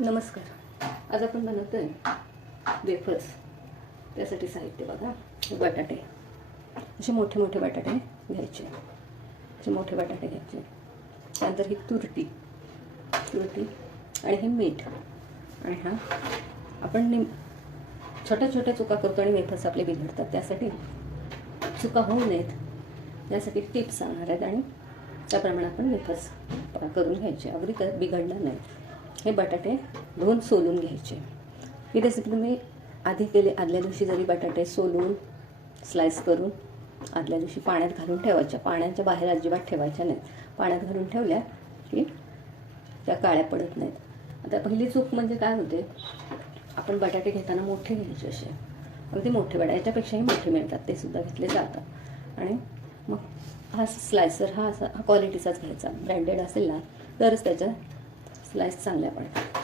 नमस्कार. आज आपण बनवतोय वेफर्स. त्यासाठी साहित्य बघा. बटाटे, असे मोठे मोठे बटाटे घ्यायचे. असे मोठे बटाटे घ्यायचे. त्यानंतर ही तुरटी आणि हे मीठ. आणि हा आपण छोट्या छोट्या चुका करतो आणि वेफर्स आपले बिघडतात. त्यासाठी चुका होऊ नयेत यासाठी टिप्स सांगणार आहेत आणि त्याप्रमाणे आपण वेफर्स करून घ्यायचे. अगदी बिघडणार नाही. हे बटाटे धुवून सोलून घ्यायचे. ही रेसिपी तुम्ही आधी केली. आदल्या दिवशी जरी बटाटे सोलून स्लाइस करून आदल्या दिवशी पाण्यात घालून ठेवायच्या. पाण्याच्या बाहेर अजिबात ठेवायच्या नाहीत. पाण्यात घालून ठेवल्या की त्या काळ्या पडत नाहीत. आता पहिली चूक म्हणजे काय होते, आपण बटाटे घेताना मोठे घ्यायचे. असे अगदी मोठे बटाटे, याच्यापेक्षाही मोठे मिळतात, ते सुद्धा घेतले जातात. आणि मग हा स्लायसर हा क्वालिटीचाच घ्यायचा. ब्रँडेड असेल ना तरच त्याच्या स्लाइस चांगल्या पडतात.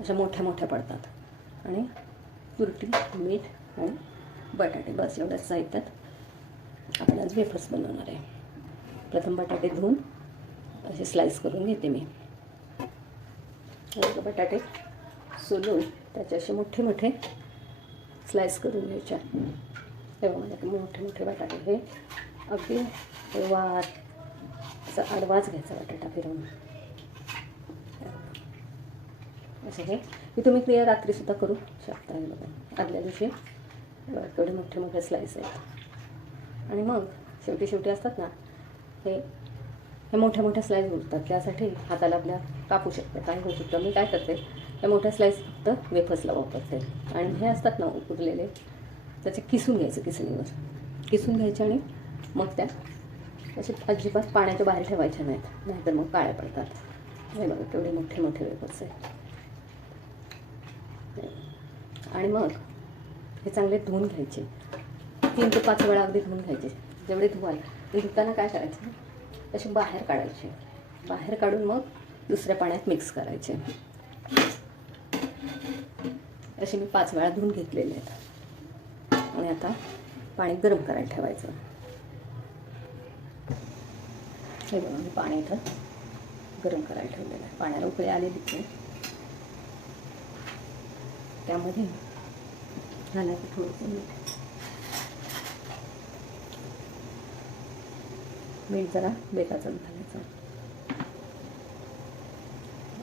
अशा मोठ्या मोठ्या पडतात. आणि तुरटी, मीठ आणि बटाटे, बस एवढ्याच साहित्यात आपण आज वेफर्स बनवणार आहे. प्रथम बटाटे धुवून असे स्लाइस करून घेते मी. बटाटे सोलून त्याचे असे मोठे मोठे स्लाइस करून घ्यायच्या. तेव्हा माझ्याकडे मोठे मोठे बटाटे, हे अगदी असा आडवाच घ्यायचा बटाटा फिरवून. असे हे तुम्ही क्रिया रात्रीसुद्धा करू शकता. हे बघा, आदल्या दिवशी तेवढे मोठे मोठे स्लाइस आहेत. आणि मग शेवटी असतात ना, हे मोठ्या मोठ्या स्लाइस उरतात. त्यासाठी हाताला आपल्या कापू शकते. काय होऊ शकतं, मी काय करते, त्या मोठ्या स्लाइस फक्त वेफर्सला वापरते. आणि हे असतात ना उरलेले, त्याचे किसून घ्यायचं. किसून घ्यायचे आणि मग त्या असे अजिबात पाण्याच्या बाहेर ठेवायच्या नाहीत, नाहीतर मग काळ्या पडतात. हे बघा, तेवढे मोठे मोठे वेफर्स आहेत. आणि मग हे चांगले धुवून घ्यायचे. 3 ते 5 वेळा अगदी धुवून घ्यायचे. जेवढे धुवाल ते धुताना काय करायचं, असे बाहेर काढायचे. बाहेर काढून मग दुसऱ्या पाण्यात मिक्स करायचे. असे मी 5 वेळा धुवून घेतलेले आहेत. आणि आता पाणी गरम करायला ठेवायचं. हे बघा, मी पाणी इथं गरम करायला ठेवलेलं आहे. पाण्याला उकळी आलेली आहे. त्यामध्ये घालायचं थोडंसं मीठ जरा बेताचं घालायचं.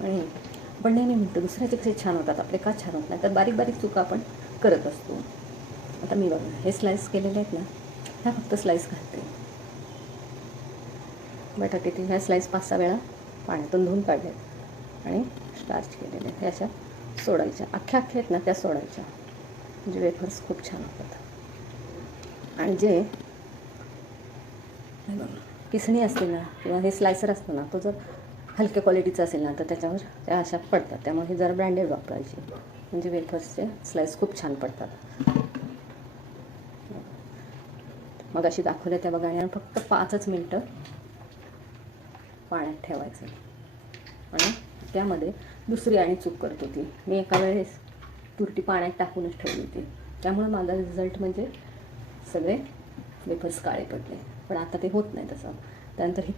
आणि आपण नेहमी म्हणतो दुसऱ्याचे कसे छान होतात, आपले का छान होत नाही, तर बारीक बारीक चुका आपण करत असतो. आता मी बघा, हे स्लाइस केलेले आहेत ना, ह्या फक्त स्लाइस घालते. बटाटे ह्या स्लाइस 5-6 वेळा पाण्यातून धुवून काढले आणि स्टार्च केलेले आहेत. हे अशा सोडायच्या, अख्ख्या आहेत ना, त्या सोडायच्या. म्हणजे वेफर्स खूप छान होतात. आणि जे किसणी असते ना, किंवा हे स्लायसर असतो ना, तो जर हलक्या क्वालिटीचा असेल ना, तर त्याच्यावर त्या अशा पडतात. त्यामुळे हे जरा ब्रँडेड वापरायचे, म्हणजे वेफर्सचे स्लाइस खूप छान पडतात. मग अशी दाखवल्या त्या बघा. आणि फक्त 5च मिनटं पाण्यात ठेवायचं. आणि त्यामध्ये दुसरी आणि चूक करत होती मी. एका वेळेस तुरटी पाण्यात टाकूनच ठेवली होती. त्यामुळे माझा रिझल्ट म्हणजे सगळे वेफर्स काळे पडले. पण आता ते होत नाही तसं. त्यानंतर ही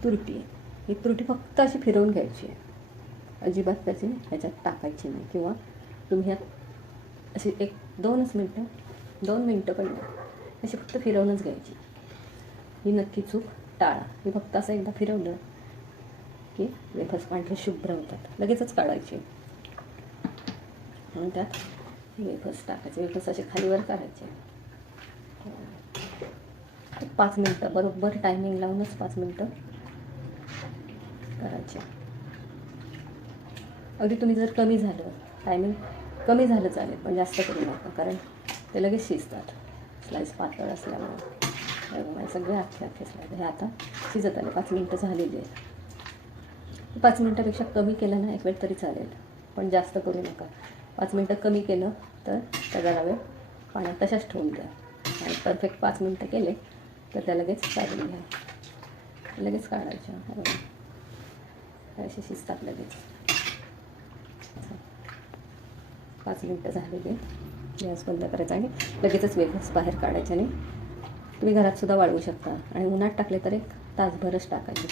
तुरटी फक्त अशी फिरवून घ्यायची आहे. अजिबात त्याची ह्याच्यात टाकायची नाही. किंवा तुम्ही ह्यात अशी 2 मिनटं पण अशी फक्त फिरवूनच घ्यायची. ही नक्की चूक टाळा. ही फक्त असं एकदा फिरवलं की वेफर्स पांढरे शुभ्र होतात. लगेचच काढायचे. म्हणून त्यात वेफर्स टाकायचे. वेफर्स असे खालीवर काढायचे. 5 मिनटं बरोबर टायमिंग लावूनच 5 मिनटं करायचे. अगदी तुम्ही जर टायमिंग कमी झालं चालेल, पण जास्त करू नका, कारण ते लगेच शिजतात. स्लाइस पातळ असल्यामुळे सगळे अख्खे स्लाइस हे आता शिजत आले. 5 मिनटं झालेली आहेत. 5 मिनटापेक्षा कमी केलं ना एक वेळ तरी चालेल, पण जास्त करू नका. 5 मिनटं कमी केलं तर त्या वेळ पाण्यात तशाच ठेवून द्या. आणि परफेक्ट 5 मिनटं केले तर त्या लगेच काढून घ्या. लगेच काढायच्या. असे शिजतात लगेच. 5 मिनटं झालेले. गॅस बंद करायचा आणि लगेचच वेफर्स बाहेर काढायचे. आणि तुम्ही घरातसुद्धा वाळवू शकता. आणि उन्हात टाकले तर 1 तासभरच टाकायचे.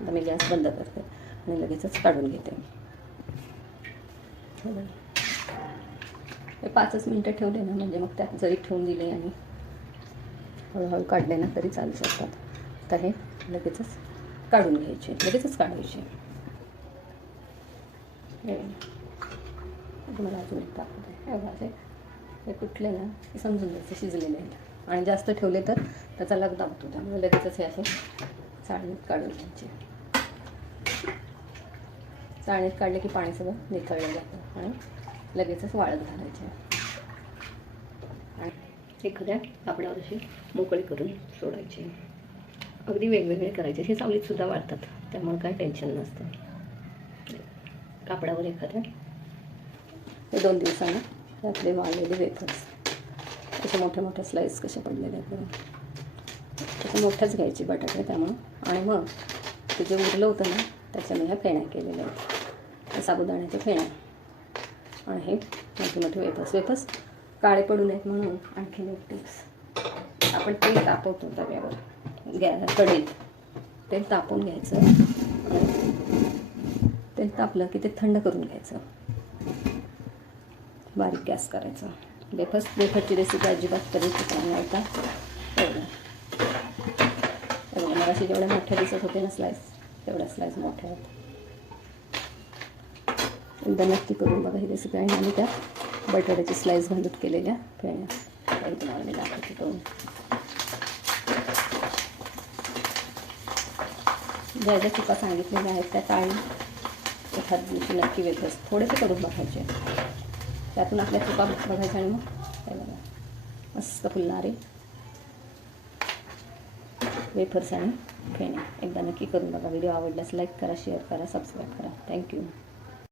आता मी गॅस बंद करते आणि लगेचच काढून घेते. हे 5च मिनटं ठेवले ना, म्हणजे मग त्यात जरी ठेवून दिले आणि हळूहळू काढले ना तरी चालू शकतात. तर हे लगेचच काढून घ्यायचे, लगेचच काढायचे. तुम्हाला अजून एक दाखवते. हे हे कुठले ना हे समजून घ्यायचे शिजलेले आहेत, आणि जास्त ठेवले तर त्याचा लगदा होतो, त्यामुळे लगेचच हे असे चाळणीत काढून घ्यायचे. चाळणीत काढले की पाणी सगळं निथळलं जातं आणि लगेचच वाळत घालायचे. आणि एखाद्या कापडावर अशी मोकळी करून सोडायचे. अगदी वेगवेगळे करायचे. हे सावलीतसुद्धा वाळतात, त्यामुळे काय टेन्शन नसतं. कापडावर एखाद्या हे 2 दिवसांना त्यातले वाळलेले वेफर्स असे मोठे मोठे स्लाईस कसे पडलेले आहेत बघा, त्याचे मोठ्याच घ्यायचे बटाटे त्यामुळं. आणि मग ते जे उरलं होतं ना त्याच्याने ह्या फेण्या केलेल्या आहेत, साबुदाण्याच्या फेण्या. आणि हे मोठे मोठे वेफर्स काळे पडू नयेत म्हणून आणखीन एक टिप्स, आपण तेल तापवतो तव्यावर कढईत, तेल तापवून घ्यायचं. तेल तापलं की ते थंड करून घ्यायचं, बारीक गॅस करायचा. वेफरची रेसिपी अजिबात कधी चुकणार नाही का. एवढं मला अशी जेवढ्या मोठ्या दिसत होते ना स्लाईस, तेवढ्या स्लाईस मोठ्या आहेत. एकदा नक्की करून बघा ही रेसिपी. आणि आम्ही त्या बटाट्याची स्लाईस घालून केलेल्या फेण्या काही तुम्हाला मी दाखवते करून. ज्या ज्या चुका सांगितलेल्या आहेत त्या टाळून एखाद दिवशी नक्की वेफर्स थोडेसे करून बघायचे, त्यातून आपल्या चुका बघायच्या आणि मग काय बघा मस्त फुलणारे वेफर्स आणि फेण्या. एकदा नक्की करून बघा. व्हिडिओ आवडल्यास लाईक करा, शेअर करा, सबस्क्राईब करा. थँक्यू.